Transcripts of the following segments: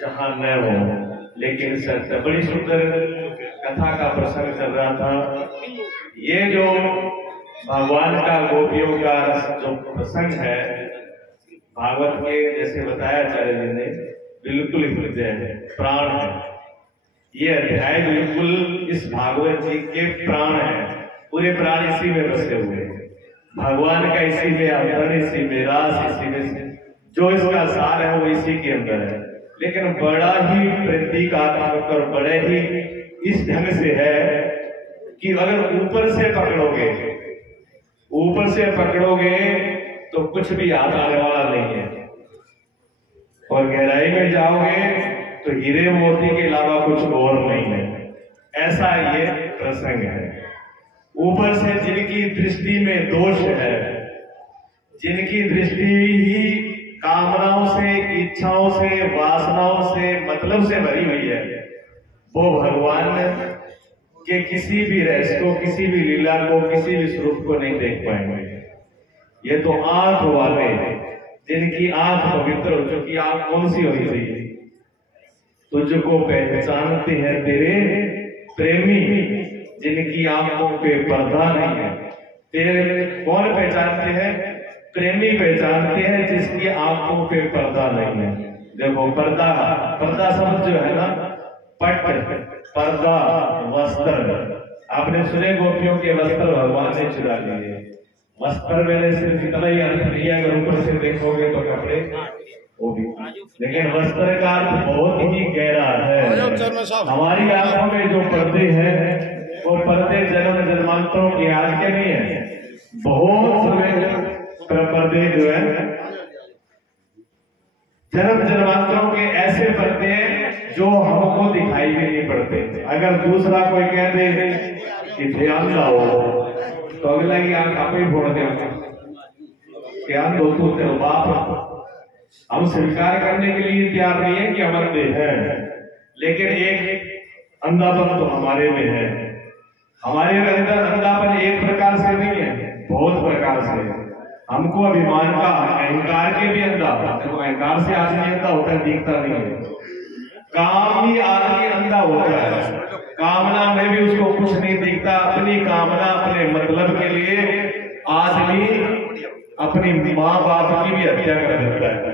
जहाँ न हो। लेकिन सर बड़ी सुंदर कथा का प्रसंग चल रहा था। ये जो भगवान का गोपियों का जो प्रसंग है भागवत के, जैसे बताया आचार्य जी ने, बिल्कुल हृदय है, प्राण है। ये अध्याय बिल्कुल इस भागवत जी के प्राण है। पूरे प्राण इसी में बसे हुए हैं। भगवान का इसी में अवतरण, इसी में रास, इसी में जो इसका सार है वो इसी के अंदर है। लेकिन बड़ा ही प्रतीकात्मक और बड़े ही इस ढंग से है कि अगर ऊपर से पकड़ोगे तो कुछ भी याद आने वाला नहीं है, और गहराई में जाओगे तो हीरे मोती के अलावा कुछ और नहीं है। ऐसा ये प्रसंग है। ऊपर से जिनकी दृष्टि में दोष है, जिनकी दृष्टि ही कामनाओं से, इच्छाओं से, वासनाओं से, मतलब से भरी हुई है, वो भगवान के किसी भी रहस्य को, किसी भी लीला को, किसी भी स्वरूप को नहीं देख पाएंगे। ये तो आंख वाले, जिनकी आंख पवित्र हो चुकी। आंख कौन सी होनी चाहिए? तुझको पहचानते हैं तेरे प्रेमी, जिनकी आंखों पे पर्दा नहीं है। तेरे कौन पहचानते हैं? प्रेमी पहचानते हैं जिसकी आंखों पे पर्दा नहीं है। देखो पर्दा शब्द जो है ना, पट, पर्दा, वस्त्र। आपने सुने गोपियों के वस्त्र भगवान ने चुरा लिए। वस्त्र मैंने सिर्फ इतना ही अर्थ लिया, अगर ऊपर से देखोगे तो कपड़े वो भी, लेकिन वस्त्र का अर्थ बहुत ही गहरा है। हमारी आंखों में जो पर्दे हैं वो पर्दे जन्म जन्मांतरों के आज के नहीं है। बहुत समय पर्दे जो है जन्म जन्मांतरों के ऐसे पर्दे हैं जो हमको दिखाई भी नहीं पड़ते। अगर दूसरा कोई कह दे कि ध्यान लाओ तो अगला की आंख आप ही फोड़ दे, ध्यान दो तो तेरे बाप। हम स्वीकार करने के लिए तैयार नहीं है कि हम अंधे हैं, लेकिन एक अंधापन तो हमारे में है। हमारे अंदर अंधापन एक प्रकार से नहीं है, बहुत प्रकार से है। हमको अभिमान का, अहंकार के भी अंधा, तो अहंकार से आदमी अंधा होता है, दिखता नहीं है। काम ही आदमी अंधा होता है, कामना में भी उसको कुछ नहीं दिखता। अपनी कामना, अपने मतलब के लिए आदमी अपनी माँ बाप की भी हत्या कर देता है।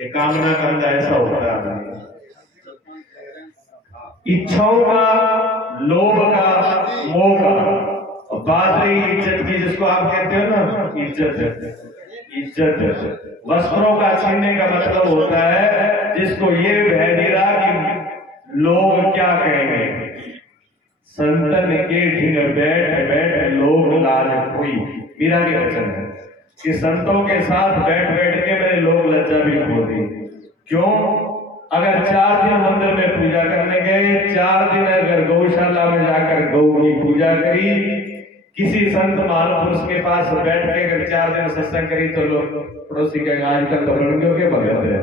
ये कामना का अंधा ऐसा होता है। इच्छाओं का, लोभ का, मोह का, और बात रही इज्जत की, जिसको आप कहते हो ना इज्जत। वस्त्रों का छीनने का मतलब होता है जिसको ये भय नहीं रहा कि लोग क्या कहेंगे। संतन के ढिंग बैठ बैठ लोग लाज हुई, मीरा के वचन है कि संतों के साथ बैठ बैठ के मैंने लोग लज्जा भी खो दी। क्यों? अगर 4 दिन मंदिर में पूजा करने गए, 4 दिन अगर गौशाला में जाकर गौ की पूजा करी, किसी संत महापुरुष के पास बैठ के अगर 4 दिन सत्संग करी, तो लोग पड़ोसी के आजकल तो लड़कियों के भगत है।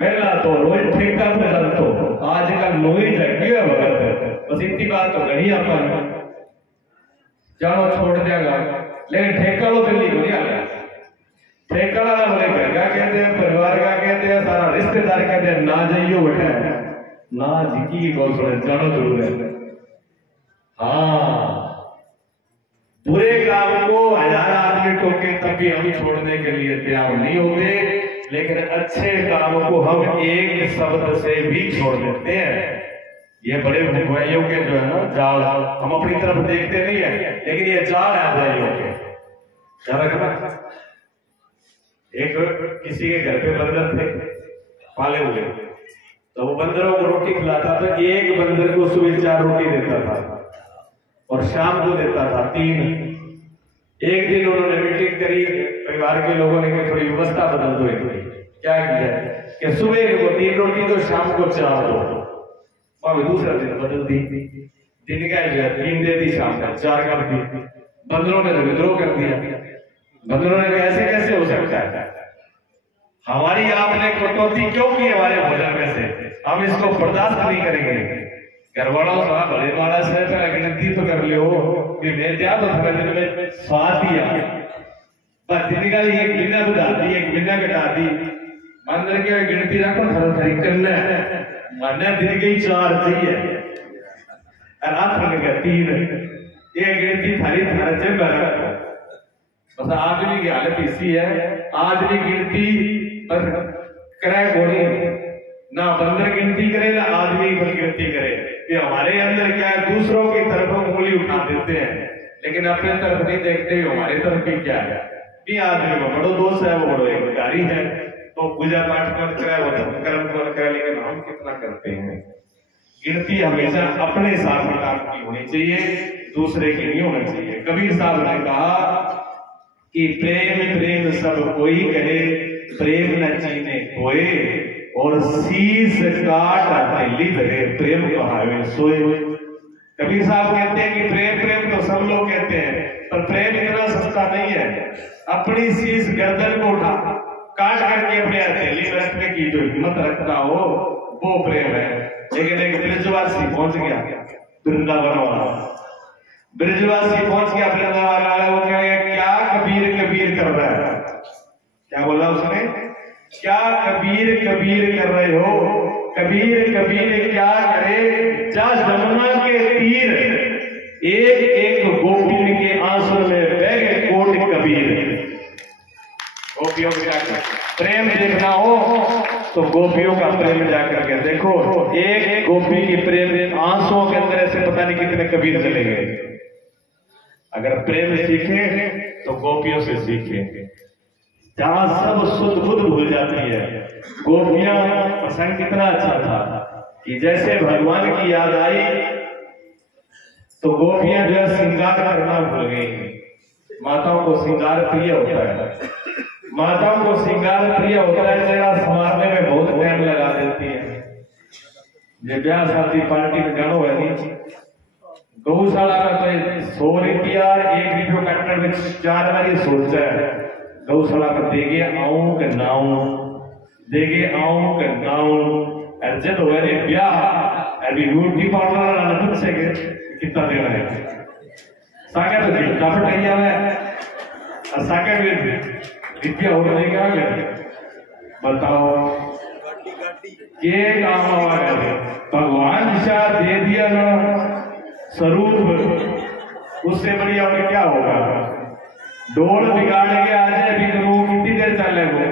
पहला तो रोज ठेका पे तो आजकल लोही जगी है भगत। बस इतनी बात तो घड़ी अपन जानो छोड़ देगा, लेकिन ठेका लो दिल्ली को नहीं आ गया। ठेका वाला बोले क्या कहते हैं, परिवार का कहते हैं, सारा रिश्तेदार कहते हैं, ना जाइयो बेटा, ना जिकी गौसले जानो जरूर है। हाँ, बुरे काम को 1000 आदमी टोके तब भी हम छोड़ने के लिए तैयार नहीं होते, लेकिन अच्छे काम को हम एक शब्द से भी छोड़ देते हैं। ये बड़े बुराइयों के जो है ना जाल, हम अपनी तरफ देखते नहीं है, लेकिन ये जाल है बुराइयों के। क्या रखना, एक किसी के घर पे बंदर थे पाले हुए, तो वो बंदरों को रोटी खिलाता था। एक बंदर को सुबह 4 रोटी देता था और शाम को देता था 3। एक दिन उन्होंने मीटिंग करी परिवार के लोगों ने कि थोड़ी व्यवस्था बदल दो। क्या किया कि सुबह को 3 रोटी दो, शाम को 4 दो। और दूसरा दिन बदल दी, दिन का 3 दे दी, शाम का 4 कर दी। बंदरों ने विद्रोह कर दिया। बंदरों ने ऐसे कैसे हो सकता है? हमारी आपने कटौती क्यों की हमारे भोजन में से? हम इसको बर्दाश्त नहीं करेंगे। घर वालों साहब भले माड़ा से गिनती तो कर लियो कि मैं क्या तो दिन में स्वाद दिया, पर दिन का 1 महीना बढ़ा दी, 1 महीना घटा दी, बंदर के गिनती रखो थर थरी करना मने दिन गई 4 चाहिए रात के 3 ये गिनती थारी थर से बरकत बस आदमी की हालत इसी है आदमी गिनती पर करे बोली ना बंदर गिनती करे ना आदमी पर गिनती करे कि हमारे अंदर क्या है दूसरों की तरफ उंगली उठा देते हैं लेकिन अपने तरफ नहीं देखते हमारे तरफ भी क्या है भी आदमी को बड़ो दोस्त है वो बड़ो ईमानदारी है तो पूजा पाठ कर करे वो कर्म कर करे लेकिन हम कितना करते हैं गिनती हमेशा अपने साथ की होनी चाहिए दूसरे की नहीं होना चाहिए कबीर साहब ने कहा कि प्रेम प्रेम सब कोई कहे प्रेम न चीने कोई और शीश काट हथेली धरे प्रेम कहावे सोए कबीर साहब कहते हैं कि प्रेम प्रेम तो सब लोग कहते हैं पर प्रेम इतना सस्ता नहीं है अपनी शीश गर्दन को उठा काट करके अपने हथेली में रखने की जो हिम्मत रखता हो वो प्रेम है लेकिन एक ब्रजवासी पहुंच गया वृंदावन वाला ब्रजवासी पहुंच गया वृंदावन वाला वो कह गया क्या कबीर कबीर कर रहा है क्या बोला उसने क्या कबीर कबीर कर रहे हो कबीर कबीर क्या करे जा जमुना के तीर एक एक गोपी के आंसू में बह गए कोट कबीर गोपियों का प्रेम देखना हो तो गोपियों का प्रेम जाकर के देखो एक एक गोपी की प्रेम आंसुओं के अंदर ऐसे पता नहीं कितने कबीर चले गए अगर प्रेम सीखे तो गोपियों से सीखे जहां सब शुद्ध बुद्ध भूल जाती है गोपियां प्रसंग कितना अच्छा था कि जैसे भगवान की याद आई तो गोपियां जो है श्रृंगार करना भूल गई माताओं को श्रृंगार प्रिय होता है माताओं को श्रृंगार प्रिय होता है चेहरा संवारने में बहुत टाइम लगा देती है ये ब्याह शादी पार्टी में जानो है नहीं गौशाला का तो 100 रुपया 1 रुपये कट्टर में 4 बार सोचता है गौशाला का देगे आऊं के नाऊं देगे आऊं के नाऊं अर्जन हो गए ब्याह अभी ब्यूटी पार्लर वाला पूछे कितना देना है सागर तो जितना पटाइया है और सागर में विद्या हो रही क्या बताओ ये काम हुआ है भगवान दिशा दे दिया ना स्वरूप उससे बढ़िया और क्या होगा डोल बिगाड़ के आ जाए अभी तो वो कितनी देर चले वो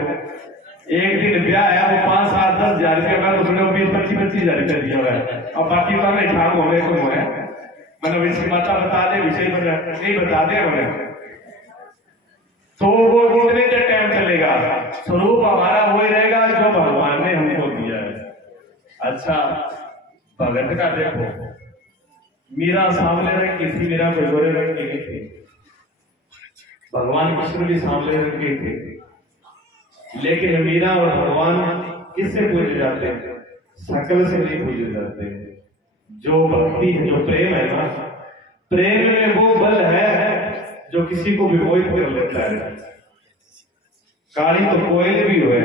एक दिन ब्याह है वो 5, 7, 10 हजार रुपया का उसने 20-25 हजार रुपया दिया हुआ है और बाकी तो मैं ठाक होने को है मतलब इसकी माता बता दे विषय नहीं बता दे हमें तो वो कितने देर टाइम चलेगा स्वरूप हमारा वही रहेगा जो भगवान ने हमको दिया है अच्छा भगत का देखो मीरा सामने रखी थी मीरा कोई गोरे रंग की नहीं थी भगवान कृष्ण भी सामने रखे थे लेकिन मीरा और भगवान किससे पूजे जाते हैं सकल से नहीं पूजे जाते जो भक्ति है जो प्रेम है ना प्रेम में वो बल है जो किसी को भी मोहित कर लेता है काली तो कोयले भी हुए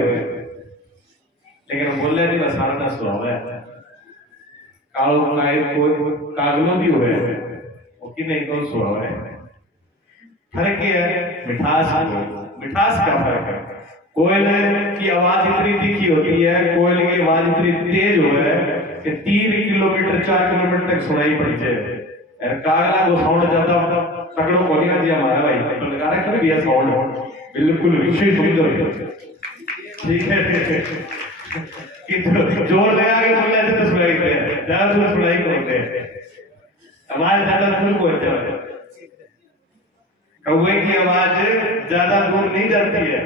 लेकिन बोले नहीं सारा स्वभाव है कागलों भी हुए वो कि नहीं कौन स्वभाव है फर्क है मिठास का फर्क है कोयले की आवाज इतनी तीखी होती है कोयले की आवाज इतनी तेज हो है कि 3 किलोमीटर 4 किलोमीटर तक सुनाई पड़ जाए कागला को साउंड ज्यादा तगड़ो को नहीं दिया हमारा भाई तो लगा रखा भैया साउंड बिल्कुल विशेष सुंदर ठीक है कि जोर लगा के बोलने से तो सुनाई दे ज्यादा दूर सुनाई होते हमारे ज्यादा दूर पहुंच जाए कौवे की आवाज ज्यादा दूर नहीं जाती है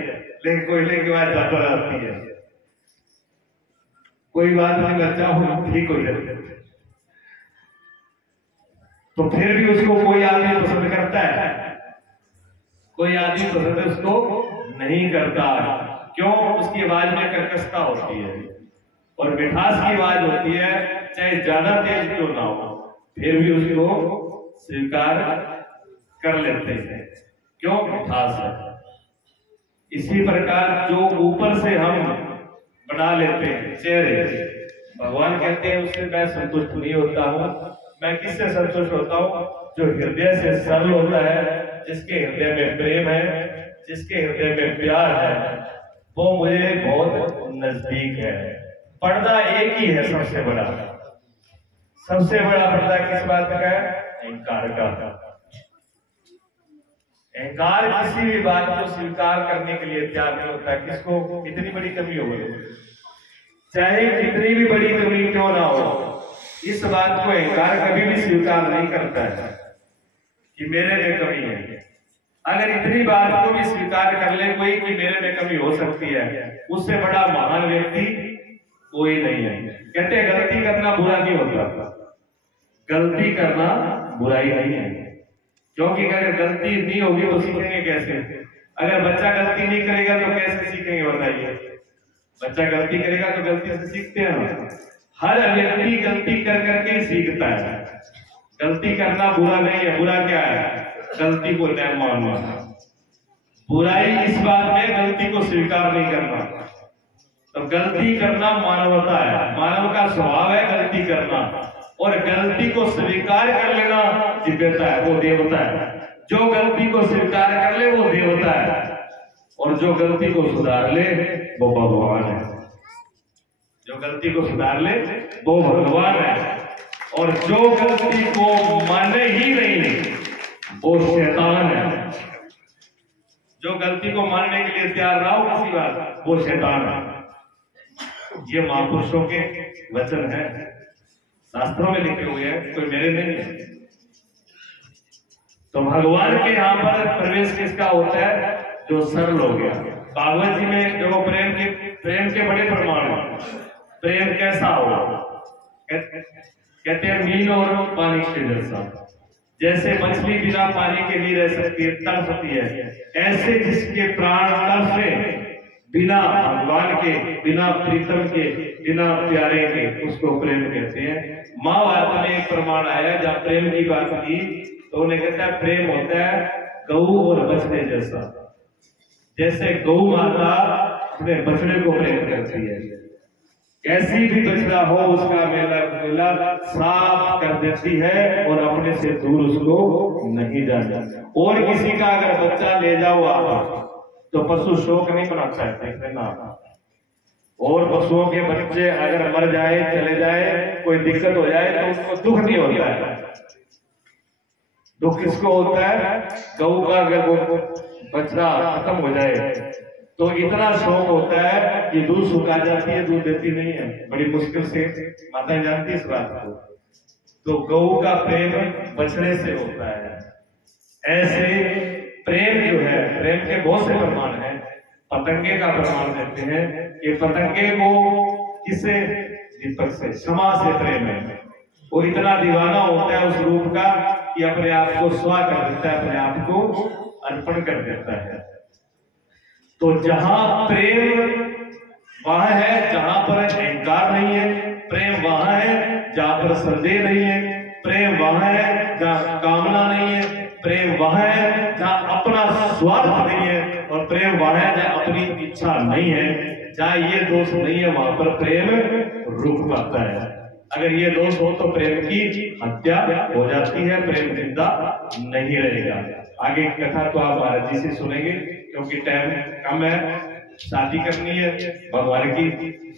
लेकिन कोयले की आवाज ज्यादा आती है कोई बात नहीं बच्चा हो ठीक हो जाए तो फिर भी उसको कोई आदमी पसंद करता है कोई आदमी पसंद उसको नहीं करता क्यों उसकी आवाज में कर्कशता होती है और मिठास की आवाज होती है चाहे ज्यादा तेज क्यों ना हो फिर भी उसको स्वीकार कर लेते हैं क्यों मिठास है इसी प्रकार जो ऊपर से हम बना लेते हैं चेहरे भगवान कहते हैं उससे मैं संतुष्ट नहीं होता हूं मैं किससे संतुष्ट होता हूं जो हृदय से सरल होता है जिसके हृदय में प्रेम है जिसके हृदय में प्यार है वो मुझे बहुत नजदीक है। पर्दा एक ही है सबसे बड़ा पर्दा किस बात का है? अहंकार का। अहंकार किसी भी बात को स्वीकार करने के लिए तैयार नहीं होता। किसको कितनी बड़ी कमी हो गई, चाहे कितनी भी बड़ी कमी क्यों ना हो, इस बात को अहंकार कभी भी स्वीकार नहीं करता है कि मेरे में कमी है। अगर इतनी बात को भी स्वीकार कर ले कोई कि मेरे में कमी हो सकती है, उससे बड़ा महान व्यक्ति कोई नहीं है। कहते हैं गलती करना बुरा नहीं होता, गलती करना बुराई नहीं है। क्योंकि अगर गलती नहीं होगी तो सीखेंगे कैसे? अगर बच्चा गलती नहीं करेगा तो कैसे सीखेंगे बताइए? बच्चा गलती करेगा तो गलती से सीखते हैं। हर व्यक्ति गलती कर करके सीखता है। गलती करना बुरा नहीं है। बुरा क्या है? गलती को न मानना। बुराई इस बात में गलती को स्वीकार नहीं करना। तो गलती करना मानवता है, मानव का स्वभाव है गलती करना, और गलती को स्वीकार कर लेना दिव्यता है, वो देवता है। जो गलती को स्वीकार कर ले वो देवता है, और जो गलती को सुधार ले वो भगवान है। जो गलती को सुधार ले वो भगवान है, और जो गलती को माने ही नहीं वो शैतान है। जो गलती को मानने के लिए तैयार ना हो किसी बात, वो शैतान है। ये महापुरुषों के वचन है, शास्त्रों में लिखे हुए हैं, कोई मेरे नहीं है। तो भगवान के यहाँ पर प्रवेश किसका होता है? जो सरल हो गया। भागवत जी में देखो प्रेम के बड़े प्रमाण हैं। प्रेम कैसा हो? कहते हैं मीन और पानी के जैसा। जैसे मछली बिना पानी के नहीं रह सकती है, तड़पती है, ऐसे जिसके प्राण तड़पे बिना भगवान के, बिना प्रीतम के, बिना प्यारे के, उसको प्रेम कहते हैं। महाभारत में एक प्रमाण आया जहाँ प्रेम की बात की तो उन्हें कहता है प्रेम होता है गऊ और बछड़े जैसा। जैसे गऊ माता अपने बछड़े को प्रेम करती है, कैसी भी बछड़ा हो उसका मेला साफ कर देती है और अपने से दूर उसको नहीं जाना। और किसी का अगर बच्चा ले जाओ आप तो पशु शोक नहीं मनाता है, देख लेना। और पशुओं के बच्चे अगर मर जाए, चले जाए, कोई दिक्कत हो जाए तो उसको दुख नहीं होता है। दुख किसको होता है? गऊ का अगर वो बछड़ा खत्म हो जाए तो इतना शौक होता है कि दूध सुखा जाती है, दूध देती नहीं है, बड़ी मुश्किल से माताएं जानती है इस बात को। तो गऊ का प्रेम बछड़े से होता है। ऐसे प्रेम जो है, प्रेम के बहुत से प्रमाण हैं। पतंगे का प्रमाण देते हैं कि पतंगे को किसे? दीपक से, क्षमा से प्रेम है। वो इतना दीवाना होता है उस रूप का कि अपने आप को स्वा कर देता है, अपने आप को अर्पण कर देता है। तो जहां प्रेम वहां है जहां पर अहंकार नहीं है, प्रेम वहां है जहां पर संदेह नहीं है, प्रेम वहां है जहां कामना नहीं है, प्रेम वहां है जहां अपना स्वार्थ नहीं है, और प्रेम वहां है जहां अपनी इच्छा नहीं है। जहां ये दोष नहीं है वहां पर प्रेम रुक पाता है। अगर ये दोष हो तो प्रेम की हत्या हो जाती है, प्रेम जिंदा नहीं रहेगा। आगे की कथा तो आप महाराज जी से सुनेंगे क्योंकि टाइम कम है, शादी करनी है भगवान की,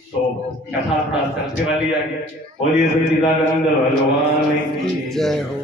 तो कथा थोड़ा चलने वाली आगे। बोलिए सच्चिदानंद भगवान की जय हो।